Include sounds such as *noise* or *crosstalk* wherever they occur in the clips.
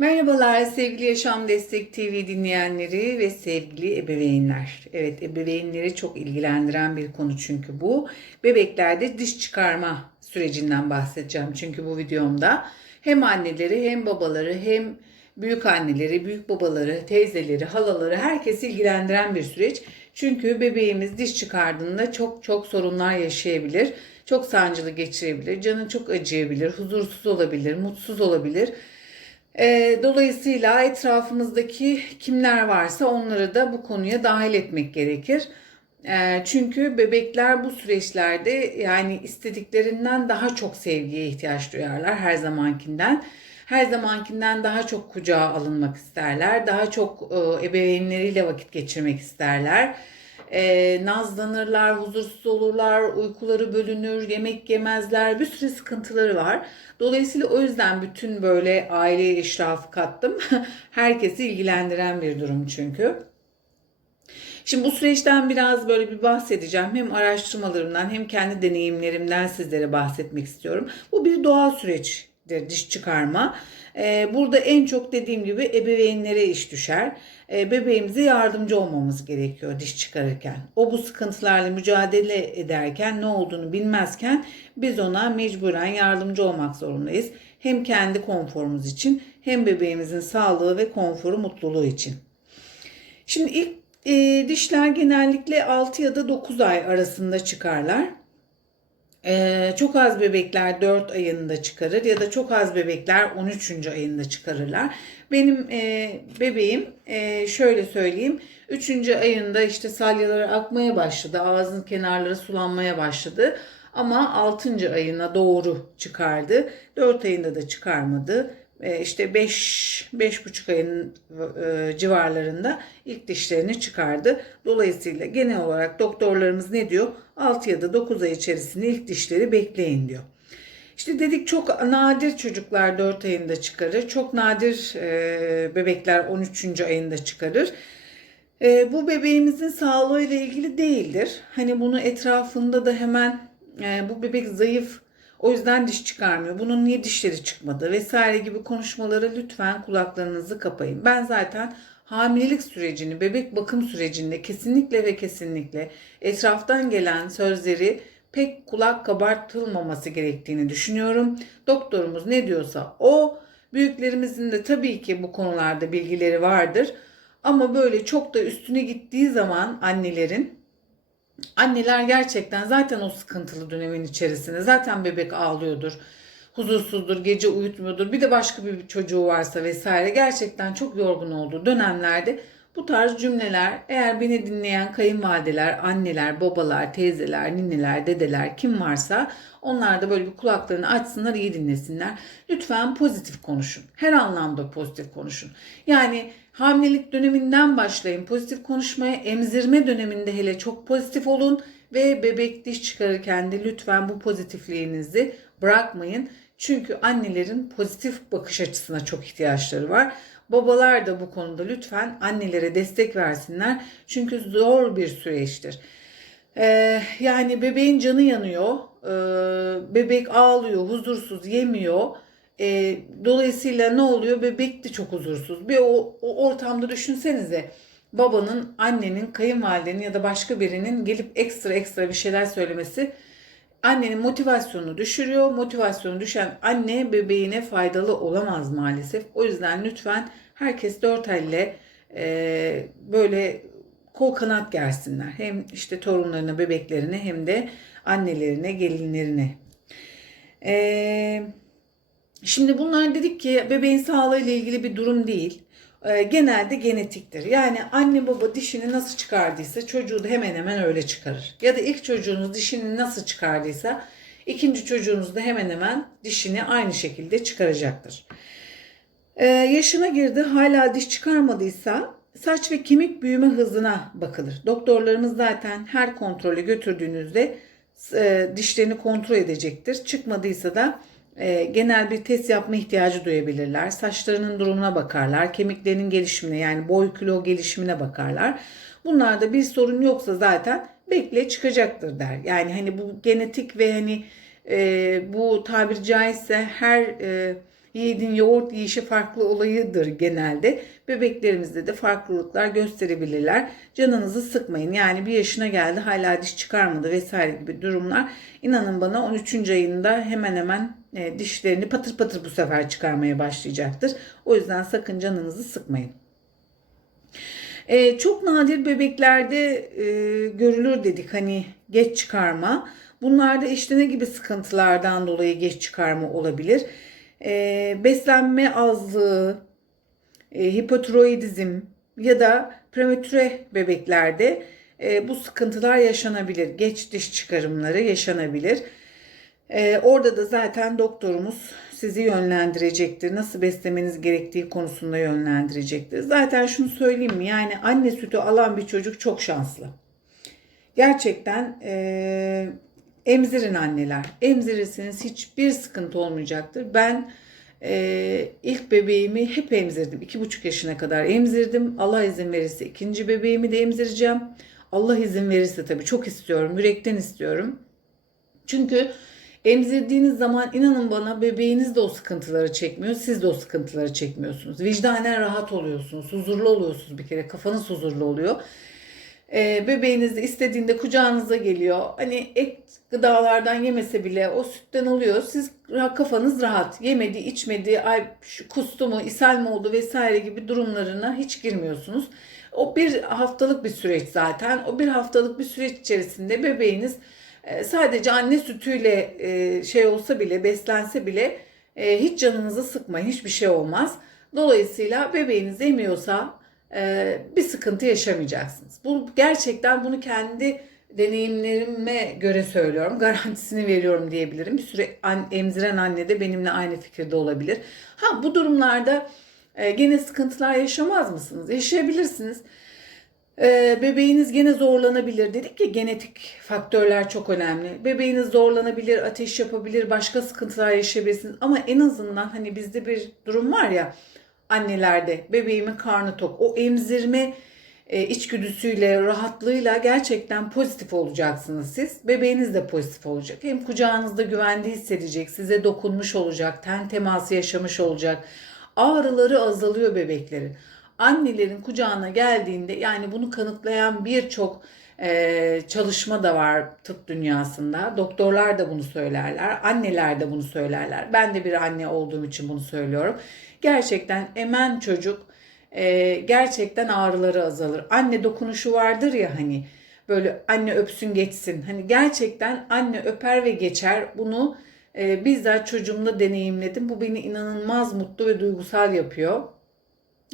Merhabalar sevgili Yaşam Destek TV dinleyenleri ve sevgili ebeveynler. Evet ebeveynleri çok ilgilendiren bir konu çünkü bu. Bebeklerde diş çıkarma sürecinden bahsedeceğim çünkü bu videomda. Hem anneleri hem babaları hem büyük anneleri, büyük babaları, teyzeleri, halaları herkesi ilgilendiren bir süreç. Çünkü bebeğimiz diş çıkardığında çok çok sorunlar yaşayabilir. Çok sancılı geçirebilir, canı çok acıyabilir, huzursuz olabilir, mutsuz olabilir. Ee, dolayısıyla etrafımızdaki kimler varsa onları da bu konuya dahil etmek gerekir. Ee, çünkü bebekler bu süreçlerde yani istediklerinden daha çok sevgiye ihtiyaç duyarlar her zamankinden. Her zamankinden daha çok kucağa alınmak isterler. Daha çok e, ebeveynleriyle vakit geçirmek isterler. E, nazlanırlar, huzursuz olurlar, uykuları bölünür, yemek yemezler, bir sürü sıkıntıları var. Dolayısıyla o yüzden bütün böyle aile eşrafı kattım. *laughs* Herkesi ilgilendiren bir durum çünkü. Şimdi bu süreçten biraz böyle bir bahsedeceğim. Hem araştırmalarımdan hem kendi deneyimlerimden sizlere bahsetmek istiyorum. Bu bir doğal süreçtir diş çıkarma. Ee, burada en çok dediğim gibi ebeveynlere iş düşer. Ee, bebeğimize yardımcı olmamız gerekiyor diş çıkarırken. O bu sıkıntılarla mücadele ederken ne olduğunu bilmezken biz ona mecburen yardımcı olmak zorundayız. Hem kendi konforumuz için hem bebeğimizin sağlığı ve konforu mutluluğu için. Şimdi ilk e, dişler genellikle 6 ya da 9 ay arasında çıkarlar. Ee, çok az bebekler 4 ayında çıkarır ya da çok az bebekler 13. ayında çıkarırlar. Benim e, bebeğim e, şöyle söyleyeyim 3. ayında işte salyaları akmaya başladı. Ağzın kenarları sulanmaya başladı. Ama 6. ayına doğru çıkardı. 4 ayında da çıkarmadı. E, işte 5 5,5 ayın e, civarlarında ilk dişlerini çıkardı. Dolayısıyla genel olarak doktorlarımız ne diyor? 6 ya da 9 ay içerisinde ilk dişleri bekleyin diyor. İşte dedik çok nadir çocuklar 4 ayında çıkarır. Çok nadir e, bebekler 13. ayında çıkarır. Bu bebeğimizin sağlığı ile ilgili değildir. Hani bunu etrafında da hemen bu bebek zayıf o yüzden diş çıkarmıyor. Bunun niye dişleri çıkmadı vesaire gibi konuşmaları lütfen kulaklarınızı kapayın. Ben zaten hamilelik sürecini, bebek bakım sürecinde kesinlikle ve kesinlikle etraftan gelen sözleri pek kulak kabartılmaması gerektiğini düşünüyorum. Doktorumuz ne diyorsa o. Büyüklerimizin de tabii ki bu konularda bilgileri vardır. Ama böyle çok da üstüne gittiği zaman annelerin Anneler gerçekten zaten o sıkıntılı dönemin içerisinde zaten bebek ağlıyordur. Huzursuzdur, gece uyutmuyordur. Bir de başka bir çocuğu varsa vesaire gerçekten çok yorgun olduğu dönemlerde bu tarz cümleler eğer beni dinleyen kayınvalideler, anneler, babalar, teyzeler, ninneler, dedeler kim varsa onlar da böyle bir kulaklarını açsınlar, iyi dinlesinler. Lütfen pozitif konuşun. Her anlamda pozitif konuşun. Yani hamilelik döneminden başlayın pozitif konuşmaya. Emzirme döneminde hele çok pozitif olun ve bebek diş çıkarırken de lütfen bu pozitifliğinizi bırakmayın. Çünkü annelerin pozitif bakış açısına çok ihtiyaçları var. Babalar da bu konuda lütfen annelere destek versinler. Çünkü zor bir süreçtir. Ee, yani bebeğin canı yanıyor. Ee, bebek ağlıyor, huzursuz, yemiyor. Ee, dolayısıyla ne oluyor? Bebek de çok huzursuz. Bir o, o ortamda düşünsenize babanın, annenin, kayınvalidenin ya da başka birinin gelip ekstra ekstra bir şeyler söylemesi annenin motivasyonunu düşürüyor. Motivasyonu düşen anne bebeğine faydalı olamaz maalesef. O yüzden lütfen herkes dört elle e, böyle kol kanat gersinler. Hem işte torunlarına, bebeklerine hem de annelerine, gelinlerine. E, şimdi bunlar dedik ki bebeğin sağlığı ile ilgili bir durum değil. E, genelde genetiktir. Yani anne baba dişini nasıl çıkardıysa çocuğu da hemen hemen öyle çıkarır. Ya da ilk çocuğunuz dişini nasıl çıkardıysa ikinci çocuğunuz da hemen hemen dişini aynı şekilde çıkaracaktır. Ee, yaşına girdi hala diş çıkarmadıysa saç ve kemik büyüme hızına bakılır. Doktorlarımız zaten her kontrole götürdüğünüzde e, dişlerini kontrol edecektir. Çıkmadıysa da e, genel bir test yapma ihtiyacı duyabilirler. Saçlarının durumuna bakarlar. Kemiklerinin gelişimine yani boy kilo gelişimine bakarlar. Bunlarda bir sorun yoksa zaten bekle çıkacaktır der. Yani hani bu genetik ve hani e, bu tabiri caizse her e, yiğidin yoğurt yiyişi farklı olayıdır genelde. Bebeklerimizde de farklılıklar gösterebilirler. Canınızı sıkmayın. Yani bir yaşına geldi hala diş çıkarmadı vesaire gibi durumlar. İnanın bana 13. ayında hemen hemen e, dişlerini patır patır bu sefer çıkarmaya başlayacaktır. O yüzden sakın canınızı sıkmayın. Ee, çok nadir bebeklerde e, görülür dedik hani geç çıkarma. Bunlarda işte ne gibi sıkıntılardan dolayı geç çıkarma olabilir? Ee, beslenme azlığı, e, hipotiroidizm ya da prematüre bebeklerde e, bu sıkıntılar yaşanabilir. Geç diş çıkarımları yaşanabilir. Ee, orada da zaten doktorumuz sizi yönlendirecektir. Nasıl beslemeniz gerektiği konusunda yönlendirecektir. Zaten şunu söyleyeyim mi? Yani anne sütü alan bir çocuk çok şanslı. Gerçekten e, emzirin anneler. Emzirirseniz hiçbir sıkıntı olmayacaktır. Ben e, ilk bebeğimi hep emzirdim. İki buçuk yaşına kadar emzirdim. Allah izin verirse ikinci bebeğimi de emzireceğim. Allah izin verirse tabii çok istiyorum. Yürekten istiyorum. Çünkü emzirdiğiniz zaman inanın bana bebeğiniz de o sıkıntıları çekmiyor. Siz de o sıkıntıları çekmiyorsunuz. Vicdanen rahat oluyorsunuz. Huzurlu oluyorsunuz bir kere. Kafanız huzurlu oluyor. Ee, bebeğiniz de istediğinde kucağınıza geliyor. Hani et gıdalardan yemese bile o sütten oluyor. Siz kafanız rahat. Yemedi, içmedi, ay kustu mu, ishal mi oldu vesaire gibi durumlarına hiç girmiyorsunuz. O bir haftalık bir süreç zaten. O bir haftalık bir süreç içerisinde bebeğiniz sadece anne sütüyle e, şey olsa bile beslense bile e, hiç canınızı sıkmayın hiçbir şey olmaz. Dolayısıyla bebeğiniz emiyorsa bir sıkıntı yaşamayacaksınız. Bu gerçekten bunu kendi deneyimlerime göre söylüyorum. *laughs* Garantisini veriyorum diyebilirim. Bir süre emziren anne de benimle aynı fikirde olabilir. Ha bu durumlarda gene sıkıntılar yaşamaz mısınız? Yaşayabilirsiniz. Ee, bebeğiniz gene zorlanabilir. Dedik ki genetik faktörler çok önemli. Bebeğiniz zorlanabilir, ateş yapabilir, başka sıkıntılar yaşayabilirsiniz. Ama en azından hani bizde bir durum var ya annelerde bebeğimin karnı tok. O emzirme e, içgüdüsüyle, rahatlığıyla gerçekten pozitif olacaksınız siz. Bebeğiniz de pozitif olacak. Hem kucağınızda güvende hissedecek, size dokunmuş olacak, ten teması yaşamış olacak. Ağrıları azalıyor bebeklerin annelerin kucağına geldiğinde yani bunu kanıtlayan birçok e, çalışma da var tıp dünyasında. Doktorlar da bunu söylerler, anneler de bunu söylerler. Ben de bir anne olduğum için bunu söylüyorum. Gerçekten emen çocuk e, gerçekten ağrıları azalır. Anne dokunuşu vardır ya hani böyle anne öpsün geçsin. Hani gerçekten anne öper ve geçer. Bunu e, bizzat çocuğumda deneyimledim. Bu beni inanılmaz mutlu ve duygusal yapıyor.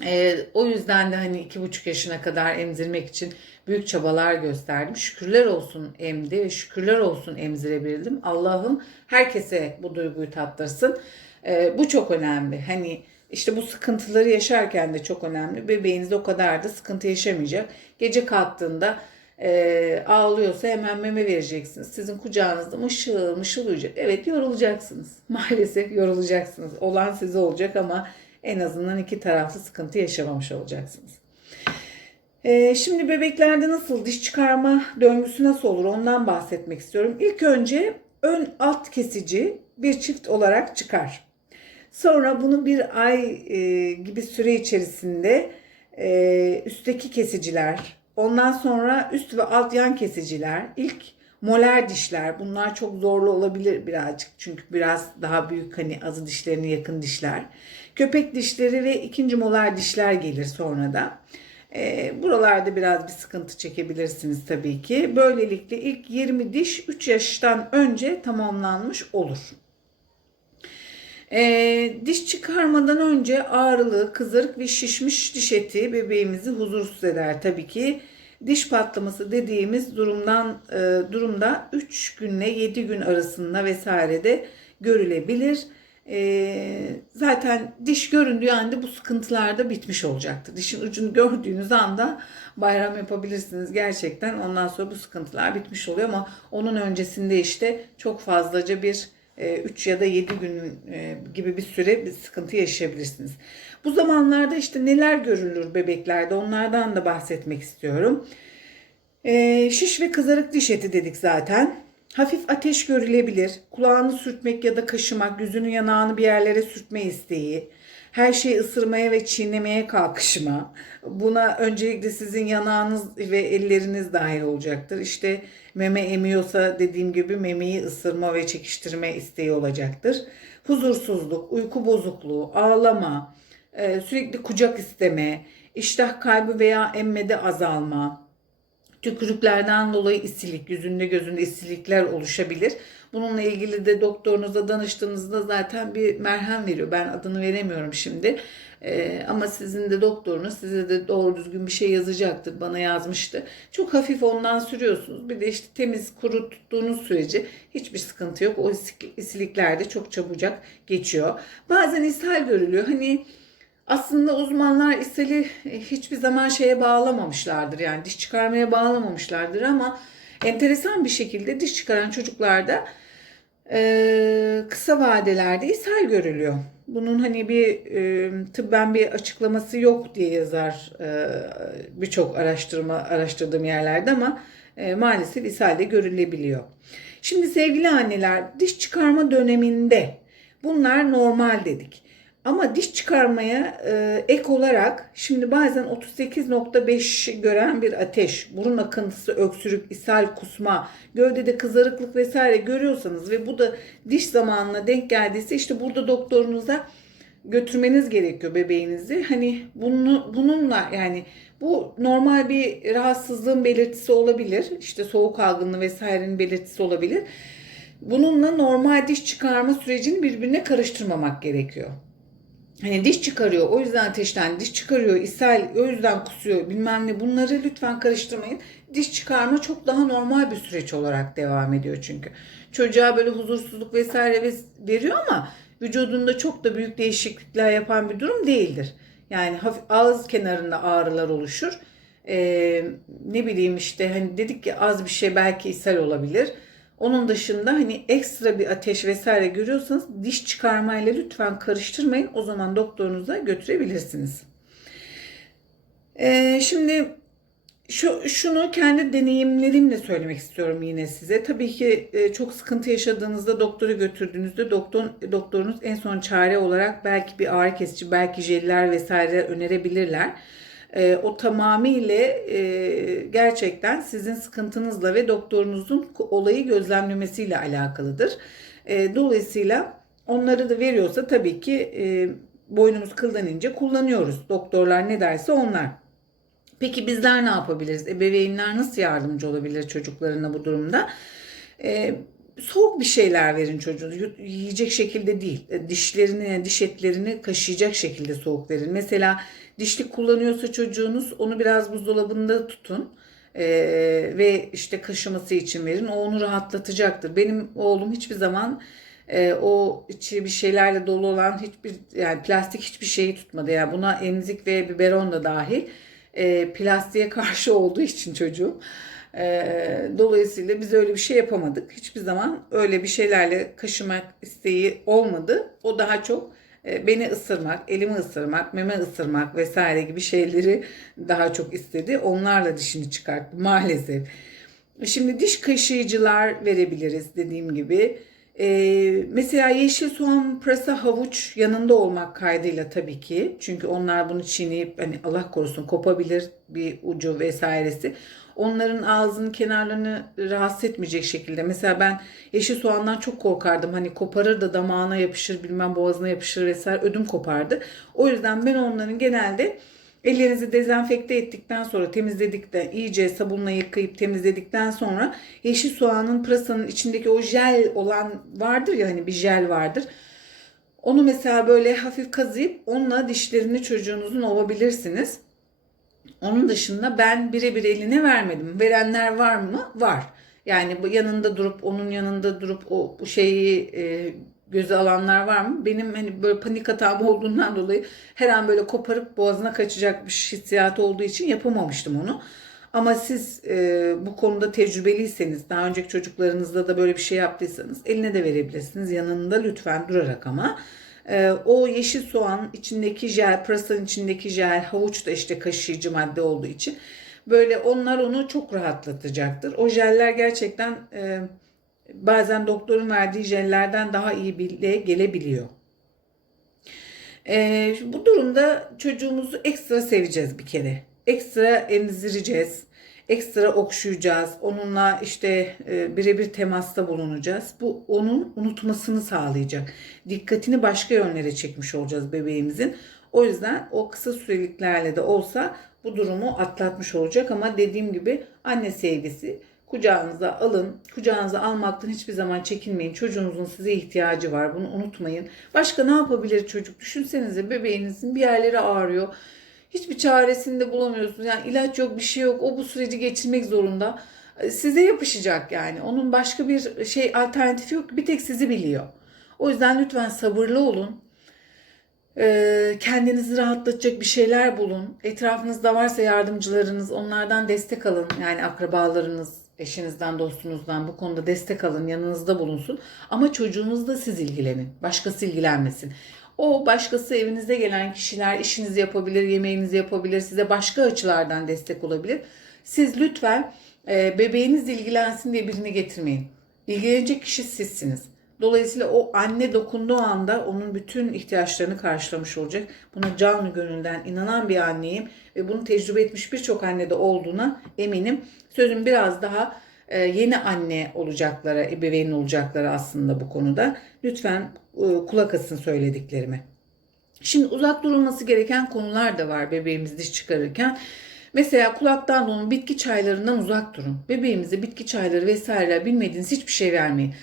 E, o yüzden de hani iki buçuk yaşına kadar emzirmek için büyük çabalar gösterdim. Şükürler olsun emdi ve şükürler olsun emzirebildim. Allah'ım herkese bu duyguyu tattırsın. E, bu çok önemli. Hani işte bu sıkıntıları yaşarken de çok önemli. Bebeğiniz o kadar da sıkıntı yaşamayacak. Gece kalktığında e, ağlıyorsa hemen meme vereceksiniz. Sizin kucağınızda mışıl mışıl uyuyacak. Evet yorulacaksınız. *laughs* Maalesef yorulacaksınız. Olan size olacak ama en azından iki taraflı sıkıntı yaşamamış olacaksınız. Ee, şimdi bebeklerde nasıl diş çıkarma döngüsü nasıl olur ondan bahsetmek istiyorum. İlk önce ön alt kesici bir çift olarak çıkar. Sonra bunu bir ay e, gibi süre içerisinde e, üstteki kesiciler, ondan sonra üst ve alt yan kesiciler, ilk molar dişler bunlar çok zorlu olabilir birazcık çünkü biraz daha büyük hani azı dişlerine yakın dişler. Köpek dişleri ve ikinci molar dişler gelir sonra da. E, buralarda biraz bir sıkıntı çekebilirsiniz tabii ki. Böylelikle ilk 20 diş 3 yaştan önce tamamlanmış olur. E, diş çıkarmadan önce ağrılı, kızarık ve şişmiş diş eti bebeğimizi huzursuz eder tabii ki. Diş patlaması dediğimiz durumdan e, durumda 3 günle 7 gün arasında vesaire de görülebilir. E, zaten diş göründüğü anda bu sıkıntılar da bitmiş olacaktır. Dişin ucunu gördüğünüz anda bayram yapabilirsiniz gerçekten. Ondan sonra bu sıkıntılar bitmiş oluyor ama onun öncesinde işte çok fazlaca bir 3 ya da 7 gün gibi bir süre bir sıkıntı yaşayabilirsiniz. Bu zamanlarda işte neler görülür bebeklerde onlardan da bahsetmek istiyorum. Şiş ve kızarık diş eti dedik zaten. Hafif ateş görülebilir. Kulağını sürtmek ya da kaşımak, yüzünü yanağını bir yerlere sürtme isteği. Her şeyi ısırmaya ve çiğnemeye kalkışma. Buna öncelikle sizin yanağınız ve elleriniz dahil olacaktır. İşte meme emiyorsa dediğim gibi memeyi ısırma ve çekiştirme isteği olacaktır. Huzursuzluk, uyku bozukluğu, ağlama, e, sürekli kucak isteme, iştah kaybı veya emmede azalma, tükürüklerden dolayı isilik, yüzünde gözünde isilikler oluşabilir. Bununla ilgili de doktorunuza danıştığınızda zaten bir merhem veriyor. Ben adını veremiyorum şimdi. Ee, ama sizin de doktorunuz size de doğru düzgün bir şey yazacaktır. Bana yazmıştı. Çok hafif ondan sürüyorsunuz. Bir de işte temiz kuru tuttuğunuz sürece hiçbir sıkıntı yok. O isilikler de çok çabucak geçiyor. Bazen ishal görülüyor. Hani aslında uzmanlar ishali hiçbir zaman şeye bağlamamışlardır. Yani diş çıkarmaya bağlamamışlardır ama enteresan bir şekilde diş çıkaran çocuklarda e, kısa vadelerde ishal görülüyor. Bunun hani bir e, tıbben bir açıklaması yok diye yazar e, birçok araştırma araştırdığım yerlerde ama e, maalesef ishal de görülebiliyor. Şimdi sevgili anneler diş çıkarma döneminde bunlar normal dedik. Ama diş çıkarmaya e, ek olarak şimdi bazen 38.5 gören bir ateş, burun akıntısı, öksürük, ishal, kusma, gövdede kızarıklık vesaire görüyorsanız ve bu da diş zamanına denk geldiyse işte burada doktorunuza götürmeniz gerekiyor bebeğinizi. Hani bunu bununla yani bu normal bir rahatsızlığın belirtisi olabilir. İşte soğuk algınlığı vesairenin belirtisi olabilir. Bununla normal diş çıkarma sürecini birbirine karıştırmamak gerekiyor hani diş çıkarıyor o yüzden ateşten diş çıkarıyor ishal o yüzden kusuyor bilmem ne bunları lütfen karıştırmayın. Diş çıkarma çok daha normal bir süreç olarak devam ediyor çünkü. Çocuğa böyle huzursuzluk vesaire veriyor ama vücudunda çok da büyük değişiklikler yapan bir durum değildir. Yani hafif ağız kenarında ağrılar oluşur. Ee, ne bileyim işte hani dedik ki az bir şey belki ishal olabilir. Onun dışında hani ekstra bir ateş vesaire görüyorsanız diş çıkarmayla lütfen karıştırmayın. O zaman doktorunuza götürebilirsiniz. Ee, şimdi şu, şunu kendi deneyimlerimle söylemek istiyorum yine size. Tabii ki e, çok sıkıntı yaşadığınızda doktora götürdüğünüzde doktor, doktorunuz en son çare olarak belki bir ağrı kesici, belki jeller vesaire önerebilirler. E, o tamamıyla e, gerçekten sizin sıkıntınızla ve doktorunuzun olayı gözlemlemesiyle alakalıdır. E, dolayısıyla onları da veriyorsa tabii ki e, boynumuz kıldan ince kullanıyoruz. Doktorlar ne derse onlar. Peki bizler ne yapabiliriz? Ebeveynler nasıl yardımcı olabilir çocuklarına bu durumda? E, soğuk bir şeyler verin çocuğun. Yiyecek şekilde değil. E, dişlerini, diş etlerini kaşıyacak şekilde soğuk verin. Mesela dişlik kullanıyorsa çocuğunuz onu biraz buzdolabında tutun. Ee, ve işte kaşıması için verin. O onu rahatlatacaktır. Benim oğlum hiçbir zaman e, o içi bir şeylerle dolu olan hiçbir yani plastik hiçbir şeyi tutmadı. Yani buna emzik ve biberon da dahil e, plastiğe *laughs* karşı olduğu için çocuğum. E, dolayısıyla biz öyle bir şey yapamadık. Hiçbir zaman öyle bir şeylerle kaşımak isteği olmadı. O daha çok beni ısırmak, elimi ısırmak, meme ısırmak vesaire gibi şeyleri daha çok istedi. Onlarla dişini çıkarttı maalesef. Şimdi diş kaşıyıcılar verebiliriz dediğim gibi. Ee, mesela yeşil soğan, pırasa, havuç yanında olmak kaydıyla tabii ki. Çünkü onlar bunu çiğneyip hani Allah korusun kopabilir bir ucu vesairesi onların ağzının kenarlarını rahatsız etmeyecek şekilde. Mesela ben yeşil soğandan çok korkardım. Hani koparır da damağına yapışır bilmem boğazına yapışır vesaire ödüm kopardı. O yüzden ben onların genelde Ellerinizi dezenfekte ettikten sonra temizledikten iyice sabunla yıkayıp temizledikten sonra yeşil soğanın pırasanın içindeki o jel olan vardır ya hani bir jel vardır. Onu mesela böyle hafif kazıyıp onunla dişlerini çocuğunuzun ovabilirsiniz. Onun dışında ben birebir eline vermedim. Verenler var mı? Var. Yani yanında durup onun yanında durup o şeyi e, göze alanlar var mı? Benim hani böyle panik atağım olduğundan dolayı her an böyle koparıp boğazına kaçacak bir hissiyat olduğu için yapamamıştım onu. Ama siz e, bu konuda tecrübeliyseniz, daha önceki çocuklarınızda da böyle bir şey yaptıysanız eline de verebilirsiniz. Yanında lütfen durarak ama. Ee, o yeşil soğan içindeki jel, pırasanın içindeki jel, havuç da işte kaşıyıcı madde olduğu için böyle onlar onu çok rahatlatacaktır. O jeller gerçekten e, bazen doktorun verdiği jellerden daha iyi bile gelebiliyor. Ee, bu durumda çocuğumuzu ekstra seveceğiz bir kere. Ekstra emzireceğiz. Ekstra okşayacağız. Onunla işte e, birebir temasta bulunacağız. Bu onun unutmasını sağlayacak. Dikkatini başka yönlere çekmiş olacağız bebeğimizin. O yüzden o kısa süreliklerle de olsa bu durumu atlatmış olacak ama dediğim gibi anne sevgisi kucağınıza alın. Kucağınıza almaktan hiçbir zaman çekinmeyin. Çocuğunuzun size ihtiyacı var. Bunu unutmayın. Başka ne yapabilir çocuk? Düşünsenize bebeğinizin bir yerleri ağrıyor. Hiçbir çaresini de bulamıyorsunuz. Yani ilaç yok, bir şey yok. O bu süreci geçirmek zorunda. Size yapışacak yani. Onun başka bir şey alternatifi yok. Bir tek sizi biliyor. O yüzden lütfen sabırlı olun. Ee, kendinizi rahatlatacak bir şeyler bulun. Etrafınızda varsa yardımcılarınız onlardan destek alın. Yani akrabalarınız, eşinizden, dostunuzdan bu konuda destek alın, yanınızda bulunsun. Ama çocuğunuzla siz ilgilenin. Başkası ilgilenmesin. O başkası evinizde gelen kişiler işinizi yapabilir, yemeğinizi yapabilir, size başka açılardan destek olabilir. Siz lütfen e, bebeğiniz ilgilensin diye birini getirmeyin. İlgilenecek kişi sizsiniz. Dolayısıyla o anne dokunduğu anda onun bütün ihtiyaçlarını karşılamış olacak. Buna canlı gönülden inanan bir anneyim ve bunu tecrübe etmiş birçok annede olduğuna eminim. Sözüm biraz daha e, yeni anne olacaklara, ebeveyn olacaklara aslında bu konuda. Lütfen e, kulak asın söylediklerime. Şimdi uzak durulması gereken konular da var bebeğimiz diş çıkarırken. Mesela kulaktan dolma bitki çaylarından uzak durun. Bebeğimize bitki çayları vesaire bilmediğiniz hiçbir şey vermeyin.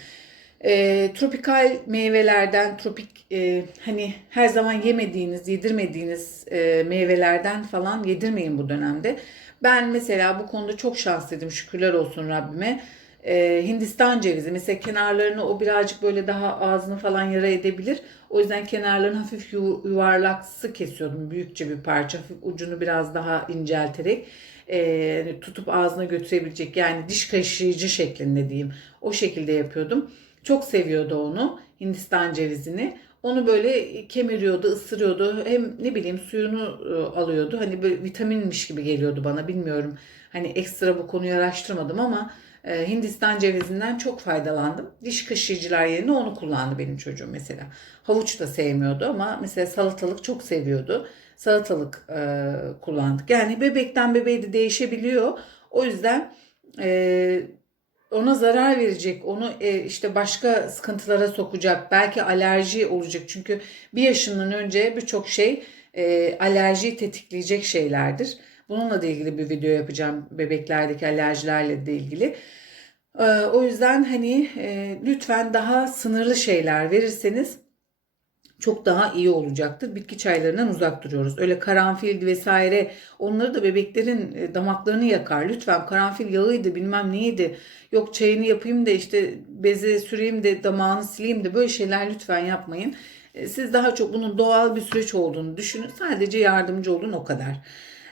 E, tropikal meyvelerden, tropik e, hani her zaman yemediğiniz, yedirmediğiniz e, meyvelerden falan yedirmeyin bu dönemde. Ben mesela bu konuda çok şanslıydım şükürler olsun Rabbime. E, Hindistan cevizi mesela kenarlarını o birazcık böyle daha ağzını falan yara edebilir. O yüzden kenarlarını hafif yu- yuvarlaksı kesiyordum büyükçe bir parça. Hafif ucunu biraz daha incelterek e, tutup ağzına götürebilecek yani diş kaşıyıcı şeklinde diyeyim. O şekilde yapıyordum. Çok seviyordu onu Hindistan cevizini. Onu böyle kemiriyordu, ısırıyordu. Hem ne bileyim suyunu e, alıyordu. Hani böyle vitaminmiş gibi geliyordu bana bilmiyorum. Hani ekstra bu konuyu araştırmadım ama e, Hindistan cevizinden çok faydalandım. Diş kaşıyıcılar yerine onu kullandı benim çocuğum mesela. Havuç da sevmiyordu ama mesela salatalık çok seviyordu. Salatalık e, kullandık. Yani bebekten bebeğe de değişebiliyor. O yüzden e, ona zarar verecek, onu e, işte başka sıkıntılara sokacak, belki alerji olacak. Çünkü bir yaşından önce birçok şey e, alerjiyi tetikleyecek şeylerdir. Bununla da ilgili bir video yapacağım bebeklerdeki alerjilerle de ilgili. E, o yüzden hani lütfen daha sınırlı şeyler verirseniz çok daha iyi olacaktır. Bitki çaylarından uzak duruyoruz. Öyle karanfil vesaire onları da bebeklerin e, damaklarını yakar. Lütfen karanfil yağıydı bilmem neydi. Yok çayını yapayım da işte beze süreyim de damağını sileyim de böyle şeyler lütfen yapmayın. E, Siz daha çok bunun doğal bir süreç olduğunu düşünün. Sadece yardımcı olun o kadar.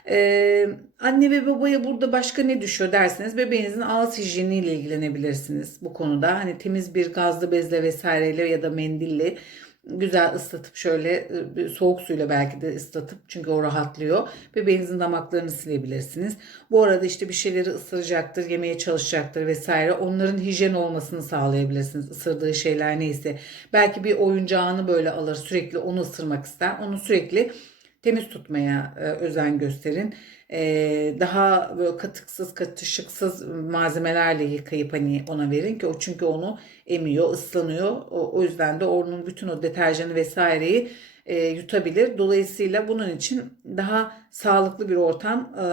Ee, anne ve babaya burada başka ne düşüyor derseniz bebeğinizin ağız hijyeniyle ilgilenebilirsiniz bu konuda. Hani temiz bir gazlı bezle vesaireyle ya da mendille güzel ıslatıp şöyle e, soğuk suyla belki de ıslatıp çünkü o rahatlıyor. Bebeğinizin damaklarını silebilirsiniz. Bu arada işte bir şeyleri ısıracaktır, yemeye çalışacaktır vesaire. Onların hijyen olmasını sağlayabilirsiniz. Isırdığı şeyler neyse. Belki bir oyuncağını böyle alır sürekli onu ısırmak ister. Onu sürekli temiz tutmaya e, özen gösterin. E, daha böyle katıksız, katışıksız malzemelerle yıkayıp hani ona verin ki o çünkü onu emiyor, ıslanıyor. O, o yüzden de onun bütün o deterjanı vesaireyi e, yutabilir. Dolayısıyla bunun için daha sağlıklı bir ortam e,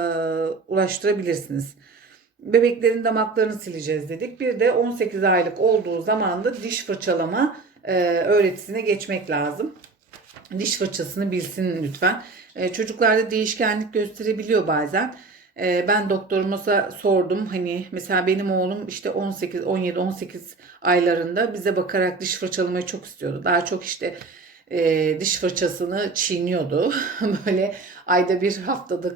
ulaştırabilirsiniz. Bebeklerin damaklarını sileceğiz dedik. Bir de 18 aylık olduğu zaman da diş fırçalama e, öğretisine geçmek lazım diş fırçasını bilsin lütfen. Ee, çocuklarda değişkenlik gösterebiliyor bazen. Ee, ben doktoruma sordum hani mesela benim oğlum işte 18 17 18 aylarında bize bakarak diş fırçalamayı çok istiyordu. Daha çok işte e, diş fırçasını çiğniyordu. *laughs* Böyle ayda bir haftada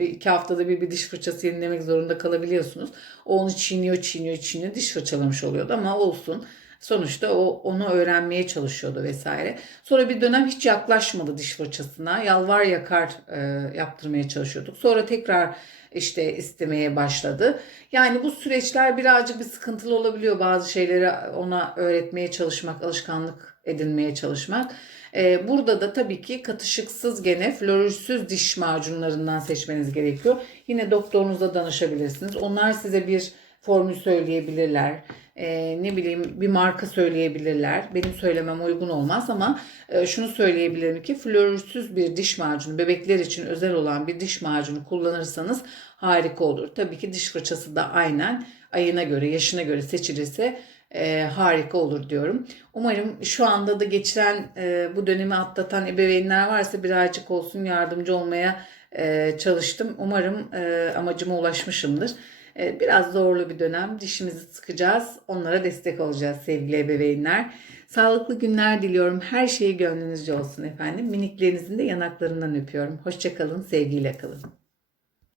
iki haftada bir bir diş fırçası yenilemek zorunda kalabiliyorsunuz. O onu çiğniyor çiğniyor çiğniyor diş fırçalamış oluyordu ama olsun. Sonuçta o onu öğrenmeye çalışıyordu vesaire. Sonra bir dönem hiç yaklaşmadı diş fırçasına. Yalvar yakar e, yaptırmaya çalışıyorduk. Sonra tekrar işte istemeye başladı. Yani bu süreçler birazcık bir sıkıntılı olabiliyor. Bazı şeyleri ona öğretmeye çalışmak, alışkanlık edinmeye çalışmak. Ee, burada da tabii ki katışıksız gene florürsüz diş macunlarından seçmeniz gerekiyor. Yine doktorunuza danışabilirsiniz. Onlar size bir formül söyleyebilirler. Ee, ne bileyim bir marka söyleyebilirler. Benim söylemem uygun olmaz ama e, şunu söyleyebilirim ki florürsüz bir diş macunu, bebekler için özel olan bir diş macunu kullanırsanız harika olur. Tabii ki diş fırçası da aynen ayına göre, yaşına göre seçilirse e, harika olur diyorum. Umarım şu anda da geçiren e, bu dönemi atlatan ebeveynler varsa birazcık olsun yardımcı olmaya e, çalıştım. Umarım e, amacıma ulaşmışımdır. E, biraz zorlu bir dönem. Dişimizi sıkacağız. Onlara destek olacağız sevgili ebeveynler. Sağlıklı günler diliyorum. Her şey gönlünüzce olsun efendim. Miniklerinizin de yanaklarından öpüyorum. Hoşçakalın, sevgiyle kalın.